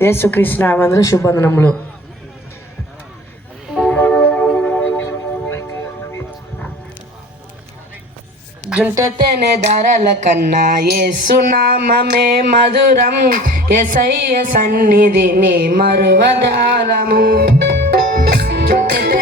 యేసుకృష్ణ నామంలో శుభందనములు జుంటతేనే ధరల కన్నా యేసునామమే మధురం ఎసయ్య సన్నిధిని మరువదారము జుంటతే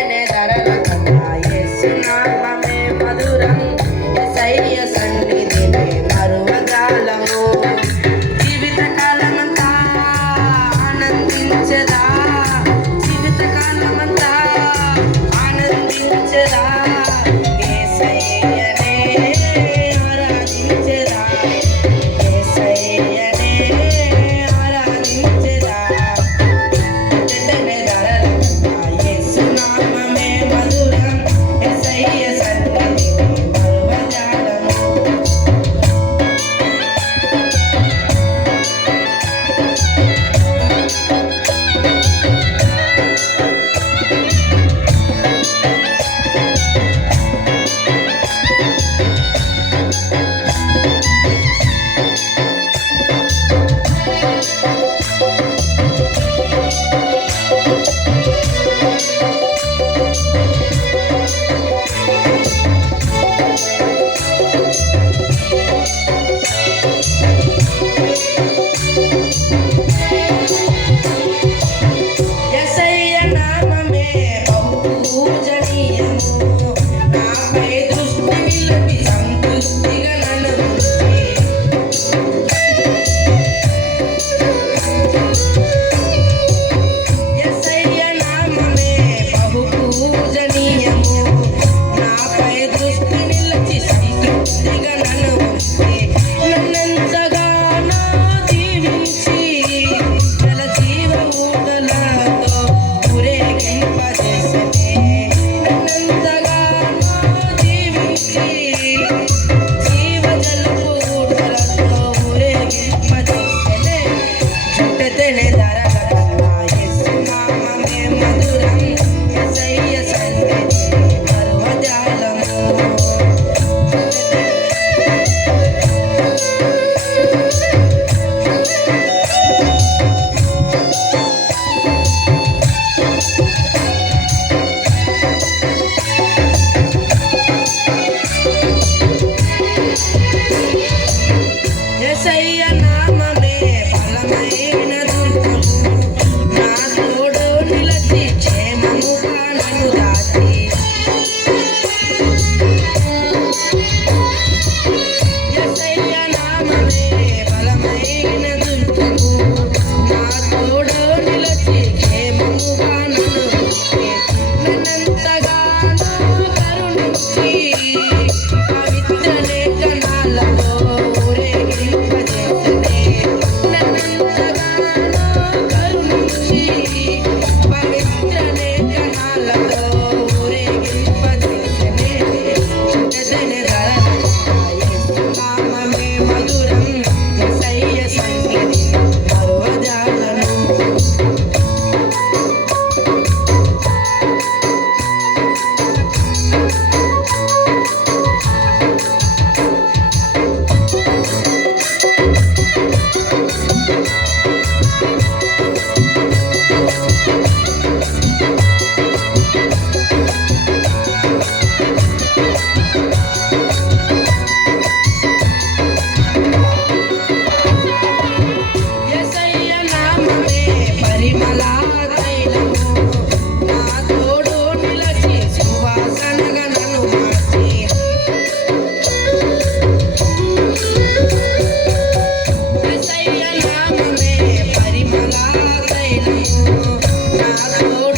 నాలో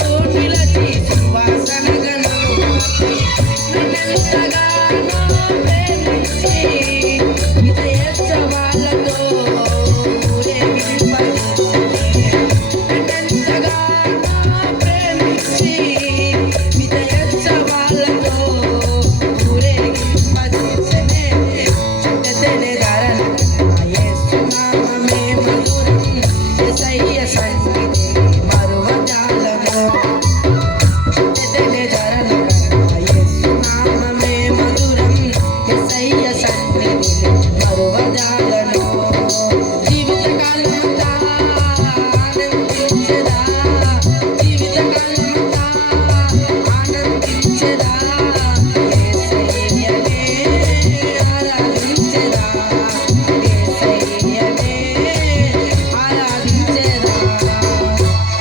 E